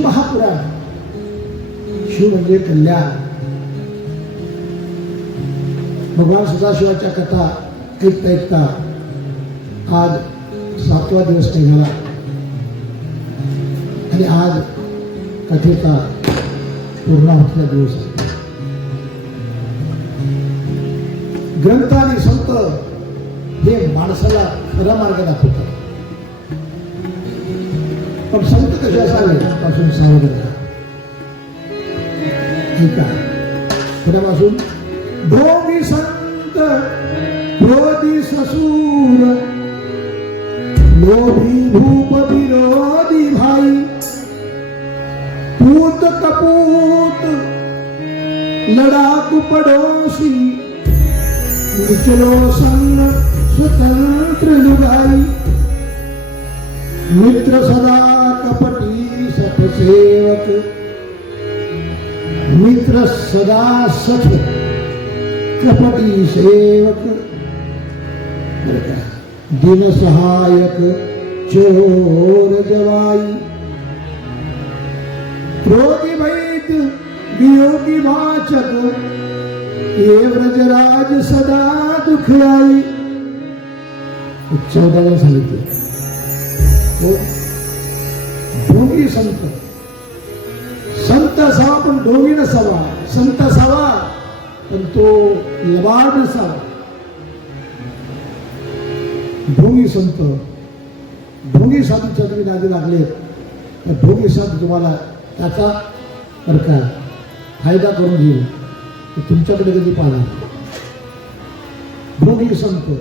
शिवमहापुराण शिव म्हणजे कल्याण. भगवान सदाशिवाच्या कथा ऐकता ऐकता आज सातवा दिवस निघाला. आणि आज कथेचा पूर्णाहुतीचा दिवस आहे. ग्रंथ आणि संत हे माणसाला खरा मार्ग दाखवतात. पण संत कसे असावे? पासून सावध ऐका पुण्यापासून भोगी संत क्रोधी ससूर लोभी भूप विरोधी भाई पूत कपूत लडाकू पडोशी उचलो संग स्वतंत्र लुगाई मित्र सदा मित्र सदा सठ कपटी सेवक, दिन सहायक, चोर जवाई। क्रोधी वैद वियोगी वाचक, ये व्रजराज सदा दुखलाई चौदाला सांगितलं तो ढोंगी संत संत असावा पण ढोंगी नसावा. संत असावा पण तो लबाड नसावा. ढोंगी संत. ढोंगी साधूच्या तुम्ही नादी लागले तर ढोंगी संत तुम्हाला त्याचा तर काय फायदा करून घेईल. ते तुमच्याकडे कधी पाहणार? ढोंगी संत.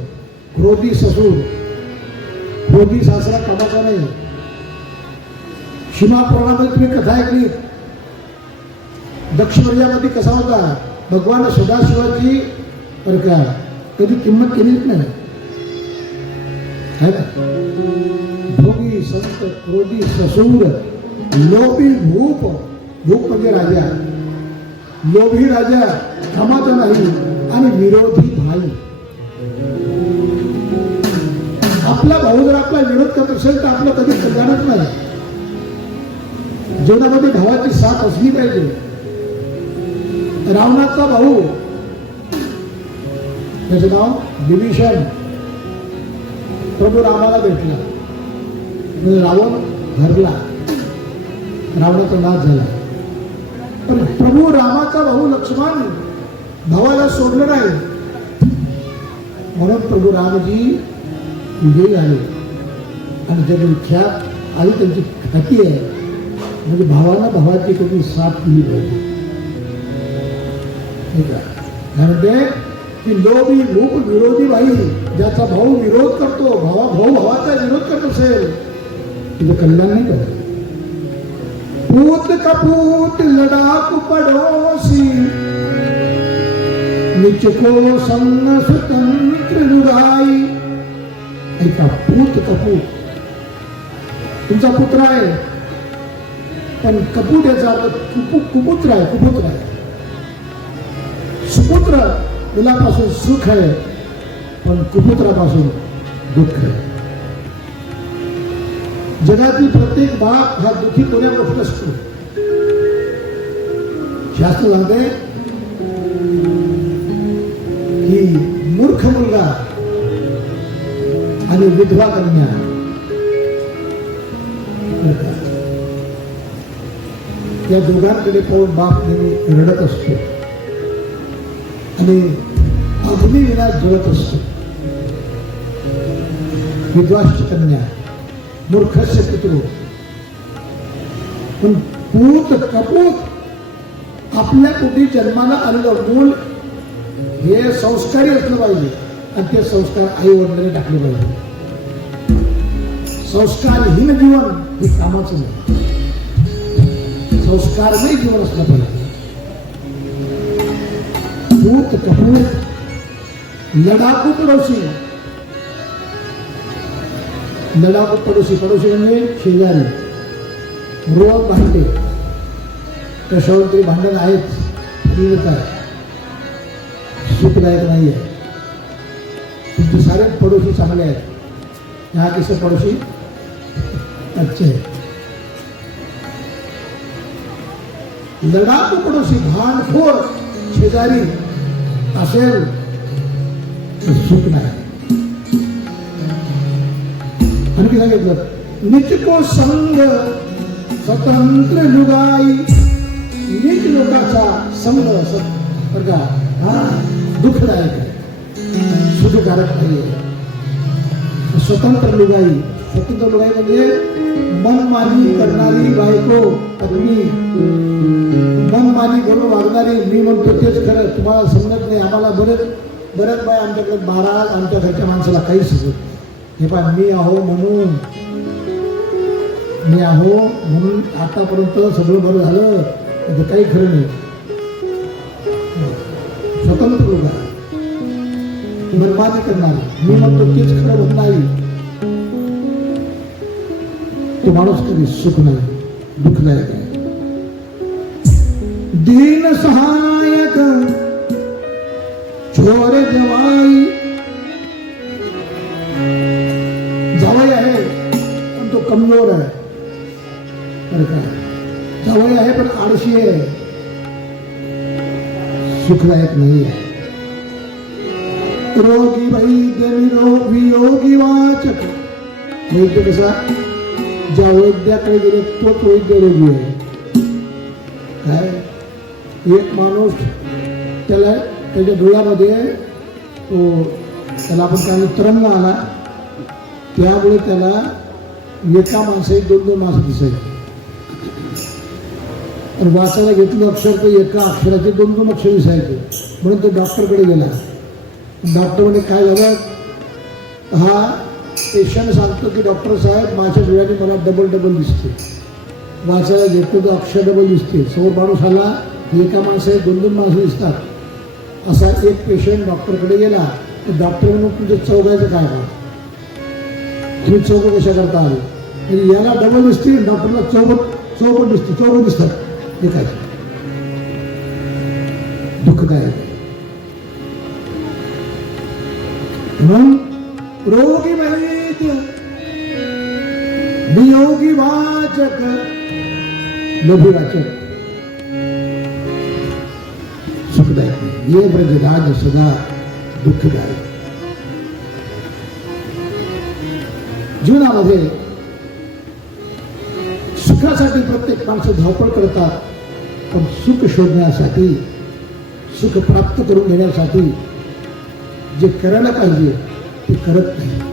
क्रोधी ससूर. क्रोधी सासरा कामाचा नाही. सीमा तुम्ही कथा ऐकली दक्ष प्रजापती कसा होता? भगवान सदाशिवाची बरं का कधी किंमत केलीच नाही? है ना? भोगी संत क्रोधी ससूर लोभी भूप भूप म्हणजे राजा. लोभी राजा कामाचा नाही आणि विरोधी भाई. आपला भाऊ जर आपला विरोध करत असेल तर आपलं कधी कल्याणच नाही. जीवनामध्ये भावाची साथ असली पाहिजे. रावणाचा भाऊ. त्याचं नाव विभीषण. प्रभू रामाला भेटला. म्हणजे रावण घरला रावणाचा नाश झाला. पण प्रभू रामाचा भाऊ लक्ष्मण भावाला सोडलं नाही. म्हणून प्रभू रामजी विजयी झाले. आणि त्याची ख्यात आधी त्यांची ख्याती आहे. म्हणजे भावाला भावाची कधी साथ दिली पाहिजे ठीक आहे. म्हणते की लोभी लोक विरोधी बाई ज्याचा भाऊ विरोध करतो भावा भाऊ भावाचा विरोध करत असेल. तुझं कल्याण नाही करत पूत कपूत लडाकू पडोसी? निचको संग स्वतंत्र लुगाई ऐका पूत कपूत तुमचा पुत्र आहे. पण कपूट याचा अर्थ कुपु कुपुत्र आहे कुपुत्र आहे. सुपुत्र मुलापासून सुख आहे पण कुपुत्रापासून दुःख आहे. जगातील प्रत्येक बाप हा दुःखी कोण्यापासून असतो? शास्त्र सांगते की मूर्ख मुलगा आणि विधवा कन्या या दोघांकडे पाहून बाप नेहमी रडत असतो. आणि अग्नी विना जळत असतो. विद्वांची कन्या मूर्खस्य पितृ पण पूत कपूत आपल्या कुठे जन्माला आलेलं मूल हे संस्कारी असलं पाहिजे. आणि ते संस्कार आई वडिलांनी टाकले पाहिजे. संस्कारहीन जीवन हे कामाचं नाही. संस्कारमय जीवन असलं पाहिजे. पूत कपूत लडाकू पडोशी लडाकू पडोशी पडोशी म्हणजे शेजारी रोज भांडे। कशावर तरी भांडण आहेच पीडित आहे सुखदायक नाही आहे. तुमचे सारे पडोशी चांगले आहेत. यहाँ किसे पडोशी अच्छे हैं लढाकू पडोशी भांडखोर, शेजारी असेल तर सुख नाही. आणखी सांगितलं नितको संघ स्वतंत्र लुगाई नीच लोकांचा संघ स- बरं का? हा दुःखदायक आहे. सुखकारक नाही आहे. स्वतंत्र लुगाई स्वतंत्र लुगाई म्हणजे मनमानी करणारी बायको पत्नी मनमानी करून वागणारी मी म्हणतो तेच खरं तुम्हाला समजत नाही आम्हाला बरेच बरेच बाय आमच्याकडे बारा आमच्या घरच्या माणसाला काही समजत हे पाय मी आहो म्हणून मी आहो म्हणून आतापर्यंत सगळं बरं झालं म्हणजे काही खरं नाही स्वतंत्र लोक आहे. करणार करणारी मी म्हणतो तेच खरं होत नाही तो माणूस कधी सुख नाही दुःखदायक आहे दीन सहायक छोर जवाई। जावई आहे पण तो कमजोर आहे बरं का जावई आहे पण आळशी आहे सुखदायक नाही आहे रोगी वैद्य निरोग वियोगी वाचक। वैद्य कसा ज्या वैद्याकडे गेले तोच वैद्य रोगी आहे. काय? एक माणूस त्याला त्याच्या डोळ्यामध्ये तो त्याला आपण त्याला तरंग आला. त्यामुळे त्याला एका माणसाही दोन दोन माणसं दिसायची. तर वाचायला घेतलं अक्षर तर एका अक्षराचे दोन दोन अक्षर दिसायचे. म्हणून तो डॉक्टरकडे गेला. डॉक्टर म्हणजे काय झालं? हा पेशंट सांगतो की डॉक्टर साहेब माझ्या डोळ्याने मला डबल डबल दिसते. वाचायला घेतो तर अक्षर डबल दिसते. समोर माणूस आला एका माणसाने दोन दोन माणसं दिसतात. असा एक पेशंट डॉक्टरकडे गेला. तर डॉक्टर म्हणून तुमचं चौघायचं काय मग तुम्ही चौक कशा करता? आले म्हणजे याला डबल दिसते डॉक्टरला चौक चौक दिसते चौक दिसतात. हे काय? दुःख आहे. म्हणून रोगी वैद्य वियोगी वाचक लघुवाचक सुखदायक ये ब्रजराज सदा दुःखदायक। जीवनामध्ये सुखासाठी प्रत्येक माणसं धावपळ करतात, पण सुख शोधण्यासाठी, सुख प्राप्त करून घेण्यासाठी जे करायला पाहिजे, ते करत नाही.